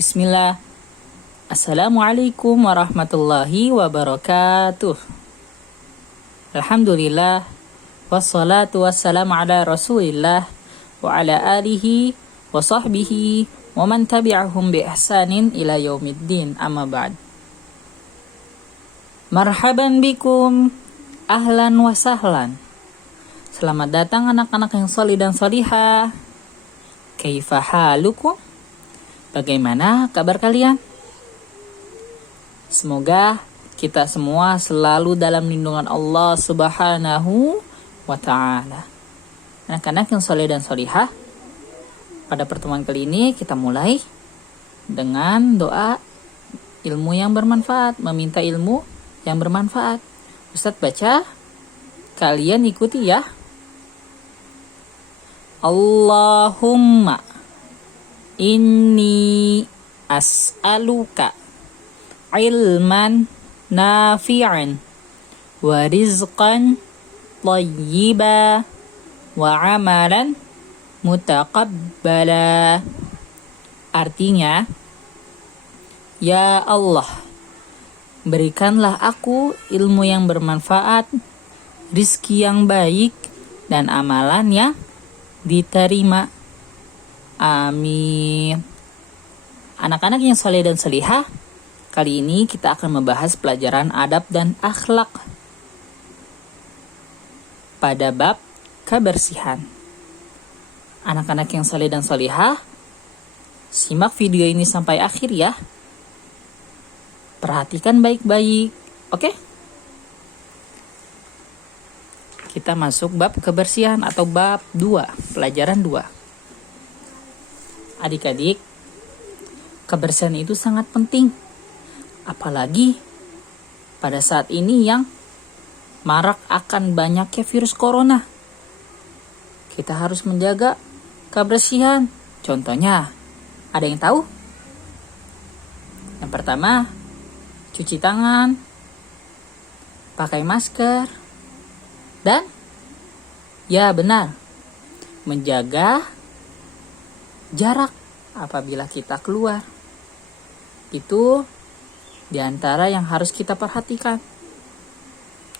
Bismillah. Assalamualaikum warahmatullahi wabarakatuh. Alhamdulillah. Wassalatu wassalamu ala rasulillah wa ala alihi wa sahbihi wa man tabi'ahum bi ihsanin ila yaumiddin, amma ba'd. Marhaban bikum, ahlan wa sahlan. Selamat datang anak-anak yang solih dan solihah. Kaifa halukum? Bagaimana kabar kalian? Semoga kita semua selalu dalam lindungan Allah Subhanahu wa ta'ala. Anak-anak yang soleh dan solihah, pada pertemuan kali ini kita mulai dengan doa ilmu yang bermanfaat, meminta ilmu yang bermanfaat. Ustadz baca, kalian ikuti ya. Allahumma inni as'aluka ilman nafi'an wa rizqan thayyiba wa amalan mutaqabbala. Artinya, ya Allah, berikanlah aku ilmu yang bermanfaat, rizki yang baik, dan amalan yang diterima. Amin. Anak-anak yang soleh dan solihah, kali ini kita akan membahas pelajaran adab dan akhlak pada bab kebersihan. Anak-anak yang soleh dan solihah, simak video ini sampai akhir ya. Perhatikan baik-baik, oke? Kita masuk bab kebersihan atau bab 2, pelajaran 2. Adik-adik, kebersihan itu sangat penting. Apalagi pada saat ini yang marak akan banyaknya virus corona. Kita harus menjaga kebersihan. Contohnya, ada yang tahu? Yang pertama, cuci tangan, pakai masker, dan ya benar, menjaga jarak apabila kita keluar. Itu diantara yang harus kita perhatikan.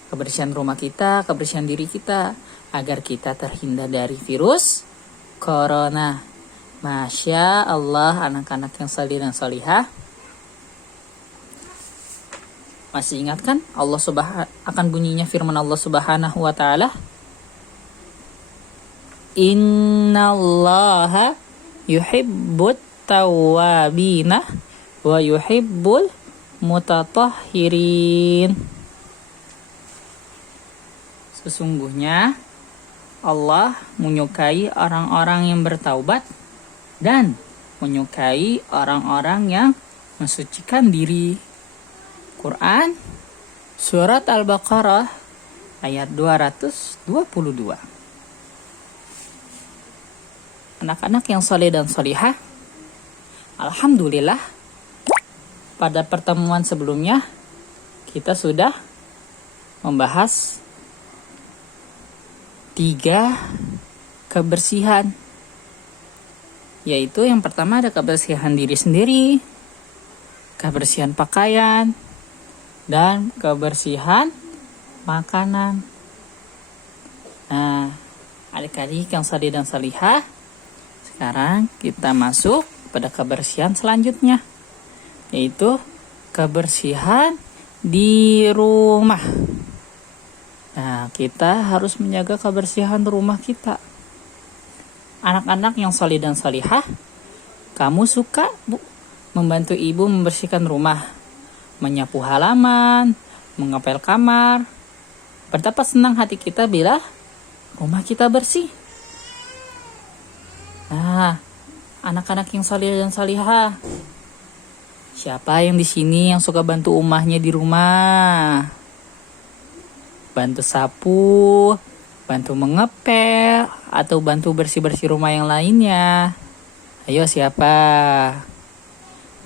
Kebersihan rumah kita, kebersihan diri kita, agar kita terhindar dari virus corona. Masya Allah, anak-anak yang salih dan salihah. Masih ingat kan akan bunyinya firman Allah Subhanahu wa ta'ala? Innallaha yuhibbut tawwabina wa yuhibbul mutatahhirin. Sesungguhnya Allah menyukai orang-orang yang bertaubat dan menyukai orang-orang yang mensucikan diri. Quran Surat Al-Baqarah ayat 222. Anak-anak yang soleh dan solihah, alhamdulillah, pada pertemuan sebelumnya kita sudah membahas 3 kebersihan, yaitu yang pertama ada kebersihan diri sendiri, kebersihan pakaian, dan kebersihan makanan. Nah, adik-adik yang soleh dan solihah, sekarang kita masuk pada kebersihan selanjutnya, yaitu kebersihan di rumah. Nah, kita harus menjaga kebersihan rumah kita. Anak-anak yang soleh dan solihah, kamu suka membantu ibu membersihkan rumah, menyapu halaman, mengepel kamar? Betapa senang hati kita bila rumah kita bersih. Nah, anak-anak yang salih dan salihah, siapa yang di sini yang suka bantu umahnya di rumah? Bantu sapu, bantu mengepel, atau bantu bersih-bersih rumah yang lainnya? Ayo siapa?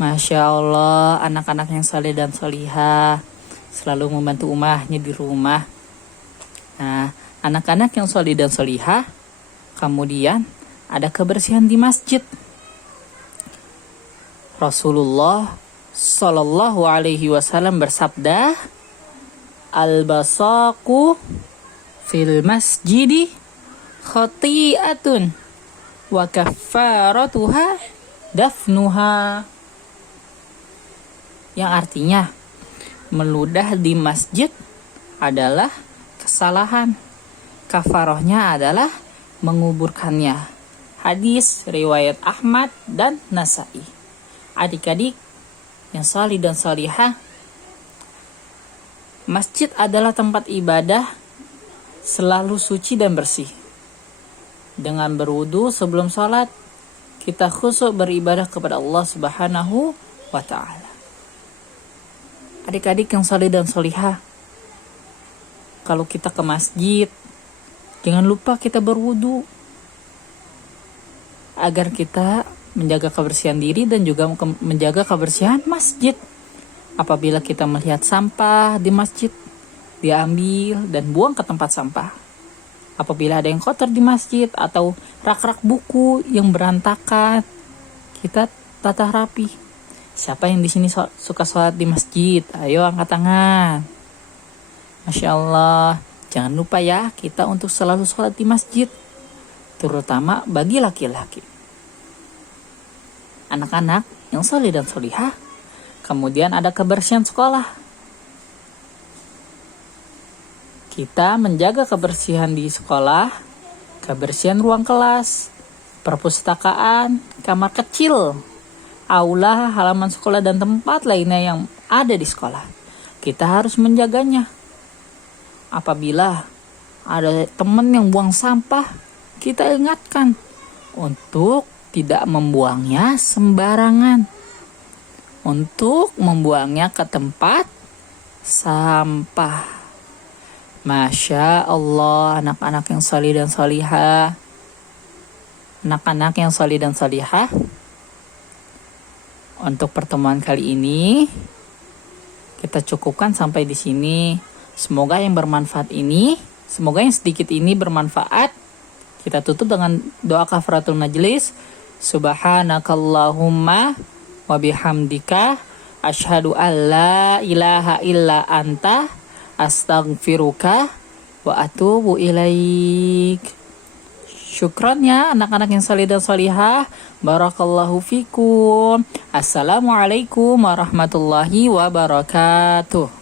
Masya Allah, anak-anak yang salih dan salihah selalu membantu umahnya di rumah. Nah, anak-anak yang salih dan salihah, kemudian ada kebersihan di masjid. Rasulullah Shallallahu Alaihi Wasallam bersabda, al-basaqu fil masjidi khati'atun wa kaffaratuha dafnuha. Yang artinya, meludah di masjid adalah kesalahan, kafarohnya adalah menguburkannya. Hadis riwayat Ahmad dan Nasai. Adik-adik yang salih dan salihah, masjid adalah tempat ibadah selalu suci dan bersih. Dengan berwudu sebelum sholat, kita khusyuk beribadah kepada Allah Subhanahu wa Ta'ala. Adik-adik yang salih dan salihah, kalau kita ke masjid, jangan lupa kita berwudu agar kita menjaga kebersihan diri dan juga menjaga kebersihan masjid. Apabila kita melihat sampah di masjid, diambil dan buang ke tempat sampah. Apabila ada yang kotor di masjid atau rak-rak buku yang berantakan, kita tata rapi. Siapa yang di sini suka sholat di masjid? Ayo angkat tangan. Masya Allah. Jangan lupa ya, kita untuk selalu sholat di masjid, terutama bagi laki-laki. Anak-anak yang saleh dan salihah, kemudian ada kebersihan sekolah. Kita menjaga kebersihan di sekolah, kebersihan ruang kelas, perpustakaan, kamar kecil, aula, halaman sekolah, dan tempat lainnya yang ada di sekolah. Kita harus menjaganya. Apabila ada teman yang buang sampah, kita ingatkan untuk tidak membuangnya sembarangan, untuk membuangnya ke tempat sampah. Masya Allah, anak-anak yang salih dan salihah, anak-anak yang salih dan salihah, untuk pertemuan kali ini kita cukupkan sampai di sini. Semoga yang bermanfaat ini, semoga yang sedikit ini bermanfaat. Kita tutup dengan doa kafaratul majlis. Subhanakallahumma wa bihamdika asyhadu an la ilaha illa anta astaghfiruka wa atubu ilaik. Syukran ya anak-anak yang salih dan salihah. Barakallahu fikum. Assalamualaikum warahmatullahi wabarakatuh.